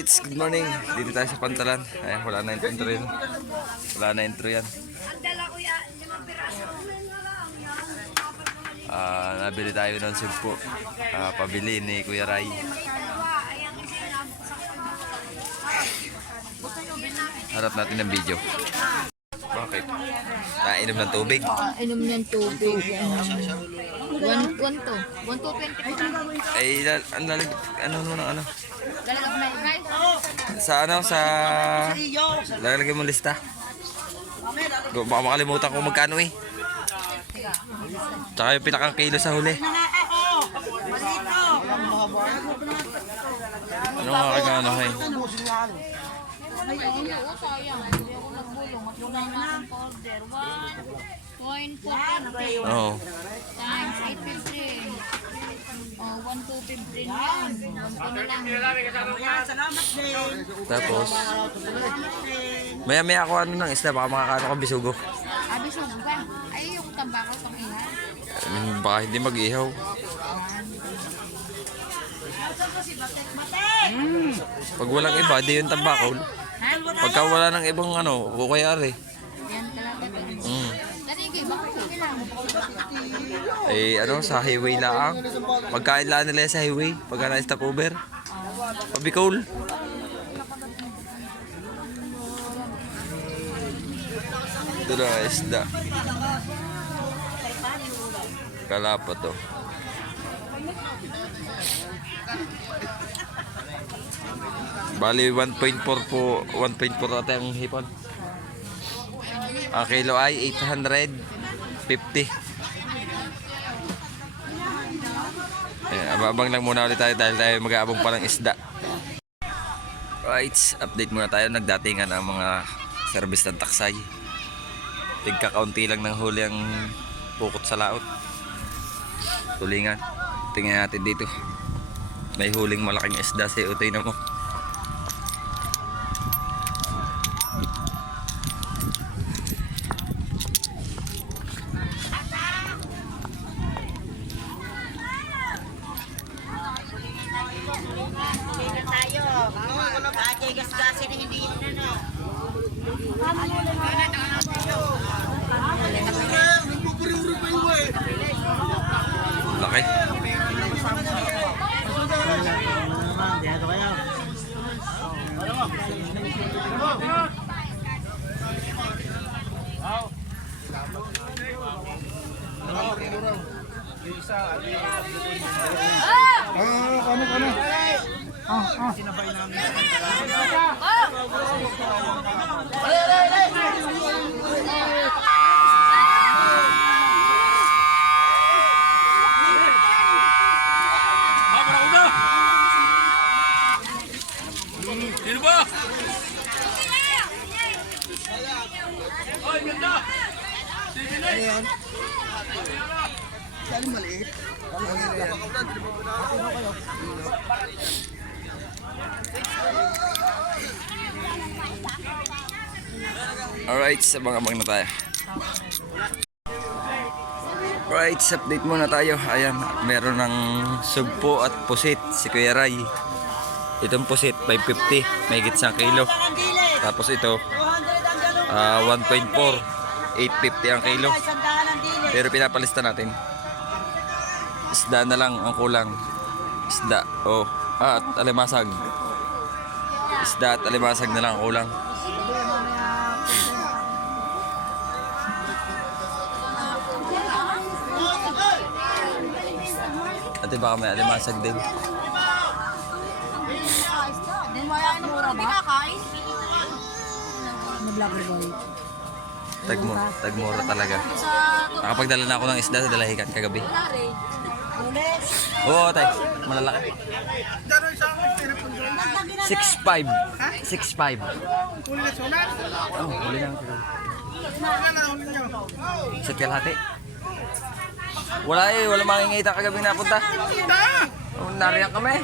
Alright, good morning. Dito tayo sa Pantalan. Ay, wala na intro rin. Wala na intro yan. Nabili tayo ng sugpo. Pabili ni Kuya Ray. Harap natin ng video. Bakit? Nainom ng tubig? Inom niyan tubig. 120. Ay, ano? Lalagyan mo na rice. Lalagyan mo lista. Baka makalimutan kung magkano eh. Tsaka yung pinakang kilo sa huli. Ano nga kagano eh? Sayang, hindi ako nagbulong. At yung namin powder. 1.4 Oo. times 850. 1,250 yan. 1 na lang. Tapos, maya ako ano ng isda. Baka makakaano ko bisugo. Abisugo ba? Ay, yung tambako pang iha. Baka hindi mag-ihaw. Pag walang iba, di yung tambakol. Pagka wala ng ibang ano, kukayari. Yan talaga. Tanigay, bakit kami lang? Eh ano, sa highway lang. Pagkain lang nila sa highway. Pagka na-stop over. Pabikol. Ito na isda. Kalapa to. Bali 1.4 po, 1.4 natin ang hipon. Ang kilo ay 850. Abang lang muna ulit tayo dahil tayo mag-aabang pa ng isda. Right, update muna tayo. Nagdatingan ang mga service ng taksay. Tigkakaunti lang ng huli ang pukot sa laot. Tulingan. Tingnan natin dito. May huling malaking isda si Utoy na mo. Laki. Sino ba? Ay, ganda! Sige na! Ano yan? Saan maliit? Alright, sabang-abang na tayo. Right, update muna tayo. Ayan, meron ng sugpo at pusit si Kuya Ray. Itong pusit, 550, may higit 1 kilo. Tapos ito, 1.4, 850 ang kilo. Pero pinapalista natin. Isda na lang ang kulang. Isda, at alimasag. Isda at alimasag na lang ang kulang. Ate baka may alimasag din. Tagmura talaga. Nakapagdala na ako ng isda sa Dalahican kagabi. Oo, tay. Malalaki. 6.5. 6.5. Oh, huli lang. Sa kalahati. Wala wala makingita kagabi napunta. Nariyan kami.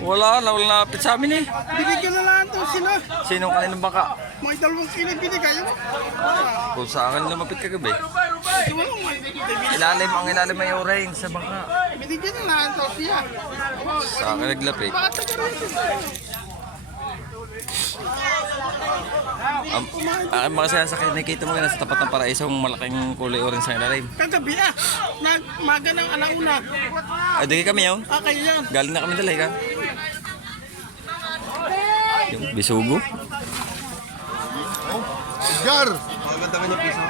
Wala lapit sa amin eh. Binigyan na lang ito sila. Sinong kaninong baka? Mga 2 kilo binigay. Kung sa akin lumapit kagabi. Ilalim, ang ilalim may orange sa bangka. Binigyan na lang ito siya. Sa akin naglapit. Ang mga sasakyan, nakikita mo nga sa tapat ng paraisong malaking kulay orange sa ilalim. Kagabi nagmaga ng alauna. Ay, di kami yun. Okay yan. Galing na kami dalay ka. Yung bisugo. Gar! Maganda ka na piso.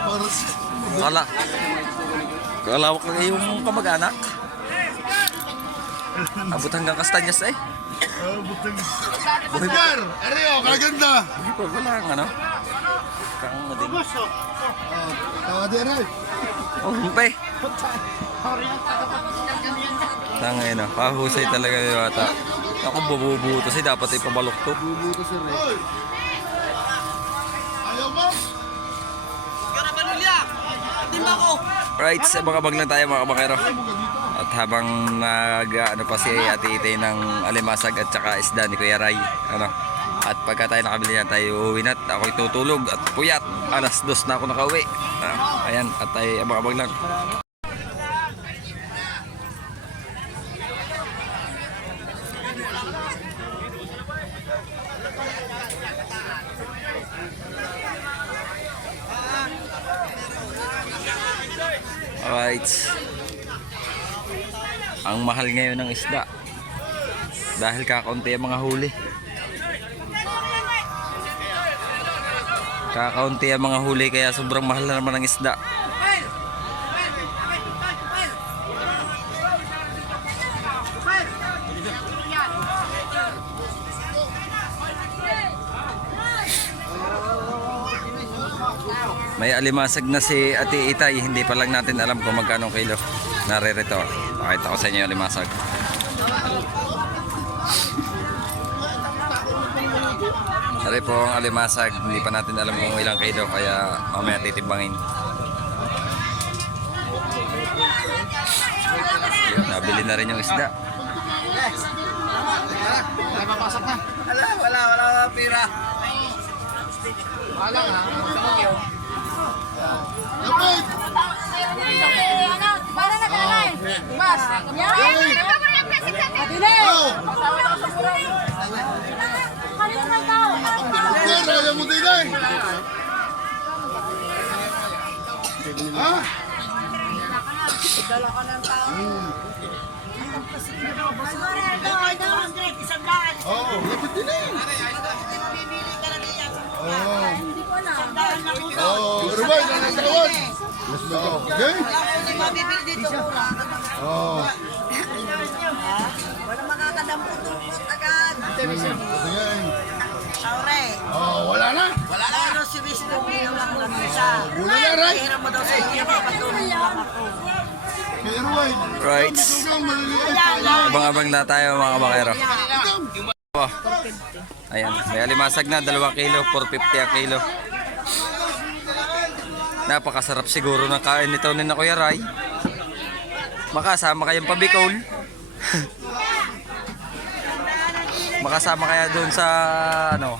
Para sa... Kala. Kalawak lang yung kamag-anak. Abot hanggang Kastanyas eh. Gar! Areo, kaganda! Hindi pa wala ang ano. Kang mading. Tawa di Areo. Oh, humpe. Tangay na. Pahusay talaga yung bata. Ako bububuto si dapat ay pabalok to. Bubuto si Ray. Ayaw mo? Right, sa mga bag lang tayo mga kabakero. At habang ano pa si Ate Itay ng alimasag at saka isda ni Kuya Ray. Ano? At pagka tayo nakabili na tayo uwi na at ako'y tutulog at puyat. Alas 2 na ako nakauwi. Ayan, at tayo abang-abang lang. Alright. Ang mahal ngayon ng isda. Dahil kakaunti ang mga huli. Kakaunti ang mga huli kaya sobrang mahal na naman ang isda. May alimasag na si Ate Itay, hindi pa lang natin alam kung magkano kilo. Naririto. Pakita ko sa inyo yung alimasag. Ari po ang alimasag, hindi pa natin alam kung ilang kilo kaya mamaya titimbangin. Yun, nabili na rin yung isda. Napapasok na. Wala pira. Wala nga. Lapit! Para na kanay. Mas. Yan. Oh! Kalimutan tao. Gar, ayaw mo din eh! Ha? Oo, lapit din eh! Oo. Oh, Rubay, nanasawad. Okay? Oh. Wala makakadampot-dumpot agad. Sige. Aure. Oh, wala na. Wala na. Ano si Visto ginawa lang isa. Wala na, Ray. Hira mo daw sa iyo. Patuloy lang ako. Kay Rubay. Right. Sugang maliliit. Abang-abang na tayo mga kabakero. Oh. Ayan, may alimasag na 2 kilo, 450 ang kilo. Napakasarap siguro ng kain nito ni na Kuya Ray. Makasama kayong pabikol. Makasama kaya doon sa ano.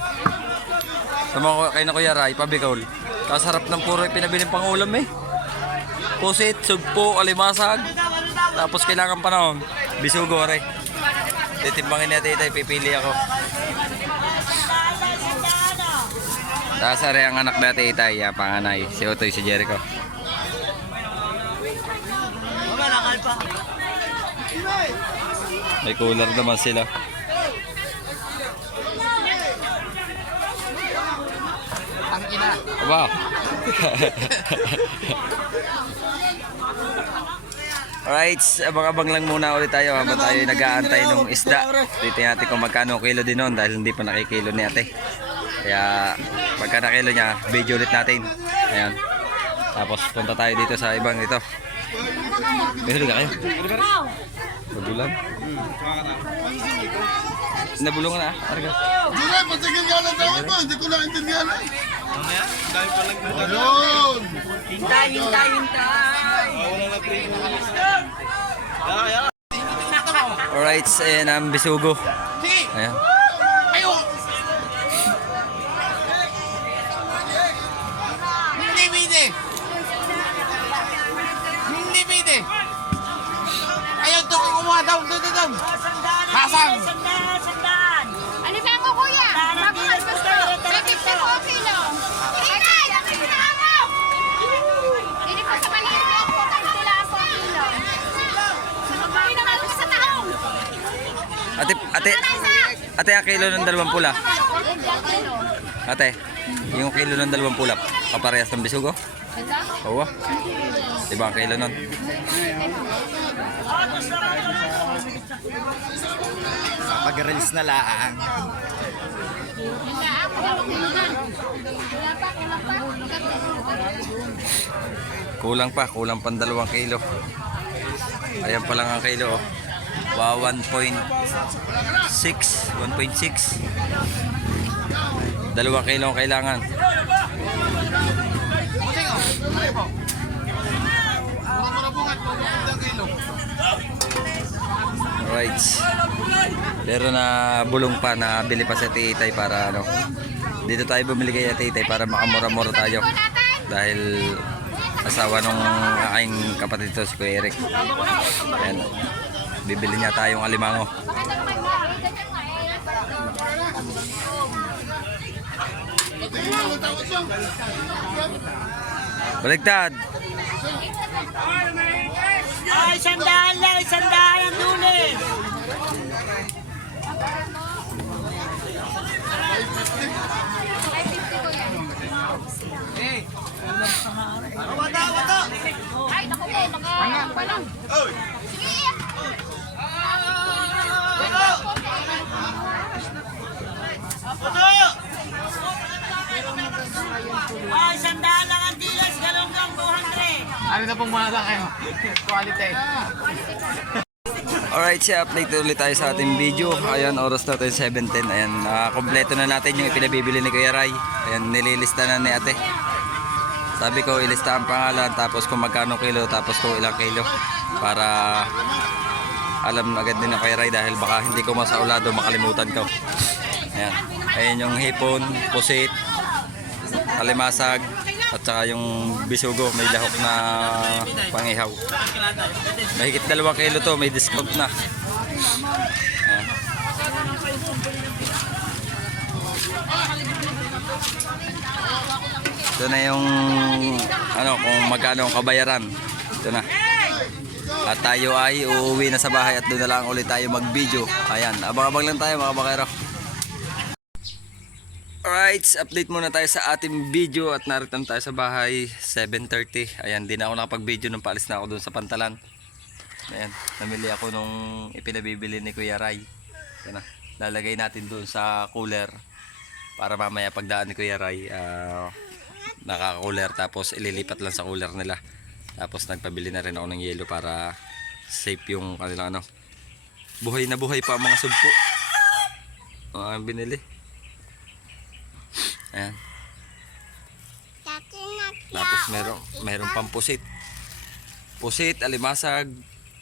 Sama kayo na Kuya Ray, pabikol. Kasarap ng puro pinabiling pangulam eh. Pusit, sugpo, alimasag. Tapos kailangan panahon. Bisugo rin. Titimbangin natin ito, pipili ako. Tapos rin ang anak natin Itay, panganay, si Otoy, si Jericho. May cooler naman sila. Aba. Alright, abang-abang lang muna ulit tayo habang tayo nag-aantay ng isda. Dito natin kung magkano kilo din nun dahil hindi pa nakikilo ni ate. Kaya pagka nakilo niya, video ulit natin. Ayan. Tapos punta tayo dito sa ibang dito. May huli ka kayo? Nabulan? Nabulungan na? Arga. Hindi, patigil nga ng tawag mo. Hindi ko naintindihan eh. Ayun! Hintay. Alright, ayan ang bisugo. Ayan. Ate, ang kilo ng dalawang pula. Ate, yung kilo ng dalawang pula, kaparehas ng bisugo? Oo. Diba ang kilo nun? Pag-release na laang. Kulang pang 2 kilo. Ayan pa lang ang kilo. Oh. Wow, 1.6. 1.6. 2 kilo ang kailangan. Alright. Pero na bulong pa na bili pa sa Titay para ano. Dito tayo bumili kay Titay para makamura-mura tayo. Dahil asawa nung aking kapatid to si Kuya Eric. Ayan. Bibili niya tayong alimango. Baliktad. Ay, 100 lang, 100 ang dulis. Ay, naku po, naka lang. Sige. Ay, 100 lang ang dilis, galunggong 200. Ano na pong mga kayo? Quality. Alright, update ulit tayo sa ating video. Ayan, oras natin 7:10. Ayan, kompleto na natin yung ipinabibili ni Kuya Ray. Ayan, nililista na ni ate. Sabi ko, ilista ang pangalan, tapos kung magkano kilo, tapos kung ilang kilo. Para alam agad din ng Kuya Ray dahil baka hindi ko masaulado, makalimutan ko. Ayan, ayan yung hipon, pusit, alimasag, at saka yung bisugo, may lahok na pangihaw. Mahigit 2 kilo to, may discount na. Ayan. Ito na yung ano, kung magkano ang kabayaran. Ito na. At tayo ay uuwi na sa bahay at doon na lang ulit tayo mag-video. Ayan, abang-abang lang tayo mga bakero. Alright, update muna tayo sa ating video at narito tayo sa bahay, 7:30. Ayan, di na ako nakapag-video nung paalis na ako doon sa Pantalan. Ayan, namili ako nung ipinabibili ni Kuya Ray. Ayan na, lalagay natin doon sa cooler para mamaya pagdaan ni Kuya Ray, naka-cooler, tapos ililipat lang sa cooler nila. Tapos nagpabili na rin ako ng yelo para safe yung kanilang ano. Buhay na buhay pa ang mga sugpo. Ang binili. Ayan. Tapos meron pang pusit. Pusit, alimasag,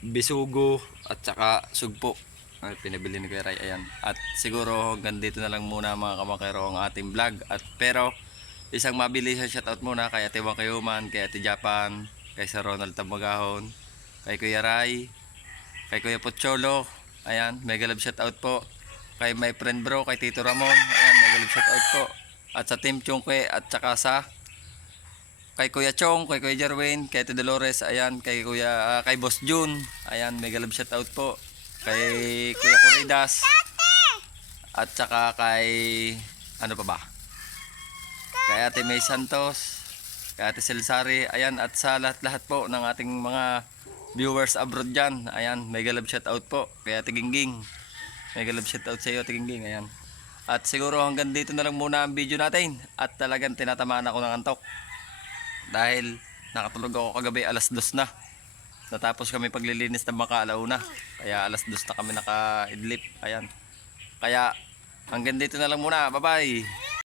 bisugo, at saka sugpo. Ay, pinabili ni Kuya Ray. Ayan. At siguro hanggang dito na lang muna mga kamakero ang ating vlog. At pero isang mabilis na shoutout muna kay Ate Wang Kayuman, kay Ate Japan, kay Sir Ronald Tambagahon, kay Kuya Ray, kay Kuya Pocholo. Ayan, mega love shoutout po. Kay my friend bro, kay Tito Ramon. Ayan, mega love shoutout po. At sa Team Chongkwe at saka sa kay Kuya Chong, kay Kuya Jerwin, kay Ate Dolores, ayan, kay Kuya kay Boss June. Ayan, mega love shoutout po. Kay Kuya Corridas. At saka kay ano pa ba? Kay Ate May Santos, kay Ate Celsari, ayan, at sa lahat-lahat po ng ating mga viewers abroad dyan. Ayan, mega love shoutout po. Kay Ate Gingging, mega love shoutout sa iyo Ate Gingging. Ayan. At siguro hanggang dito na lang muna ang video natin. At talagang tinatamaan ako ng antok. Dahil nakatulog ako kagabi alas 2 na. Natapos kami paglilinis ng baka alauna. Kaya alas 2 na kami naka-idlip. Ayan. Kaya hanggang dito na lang muna. Bye bye.